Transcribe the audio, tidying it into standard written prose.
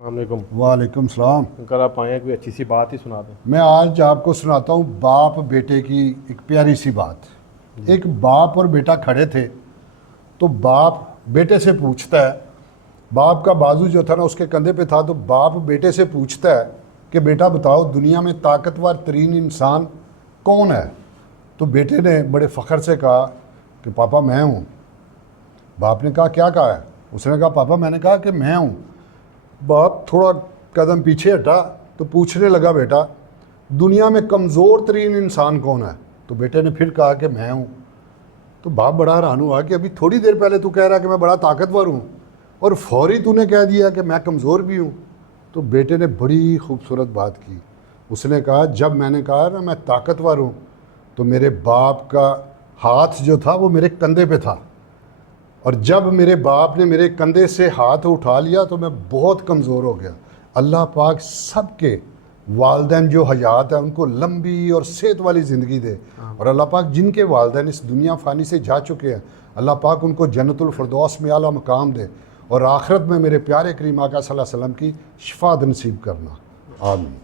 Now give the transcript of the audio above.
السلام علیکم۔ وعلیکم السلام۔ کل آپ آئے ہیں، کوئی اچھی سی بات ہی سنا دیں۔ میں آج آپ کو سناتا ہوں باپ بیٹے کی ایک پیاری سی بات۔ ایک باپ اور بیٹا کھڑے تھے تو باپ بیٹے سے پوچھتا ہے، باپ کا بازو جو تھا نا اس کے کندھے پہ تھا، تو باپ بیٹے سے پوچھتا ہے کہ بیٹا بتاؤ دنیا میں طاقتور ترین انسان کون ہے؟ تو بیٹے نے بڑے فخر سے کہا کہ پاپا میں ہوں۔ باپ نے کہا کیا کہا ہے؟ اس نے کہا پاپا میں نے کہا کہ میں ہوں۔ باپ تھوڑا قدم پیچھے ہٹا تو پوچھنے لگا بیٹا دنیا میں کمزور ترین انسان کون ہے؟ تو بیٹے نے پھر کہا کہ میں ہوں۔ تو باپ بڑا حیران ہوا کہ ابھی تھوڑی دیر پہلے تو کہہ رہا کہ میں بڑا طاقتور ہوں اور فوری تو نے کہہ دیا کہ میں کمزور بھی ہوں۔ تو بیٹے نے بڑی خوبصورت بات کی، اس نے کہا جب میں نے کہا نا میں طاقتور ہوں تو میرے باپ کا ہاتھ جو تھا وہ میرے کندھے پہ تھا، اور جب میرے باپ نے میرے کندھے سے ہاتھ اٹھا لیا تو میں بہت کمزور ہو گیا۔ اللہ پاک سب کے والدین جو حیات ہیں ان کو لمبی اور صحت والی زندگی دے، اور اللہ پاک جن کے والدین اس دنیا فانی سے جا چکے ہیں اللہ پاک ان کو جنت الفردوس میں اعلیٰ مقام دے، اور آخرت میں میرے پیارے کریم آقا صلی اللہ علیہ وسلم کی شفاعت نصیب کرنا، آمین۔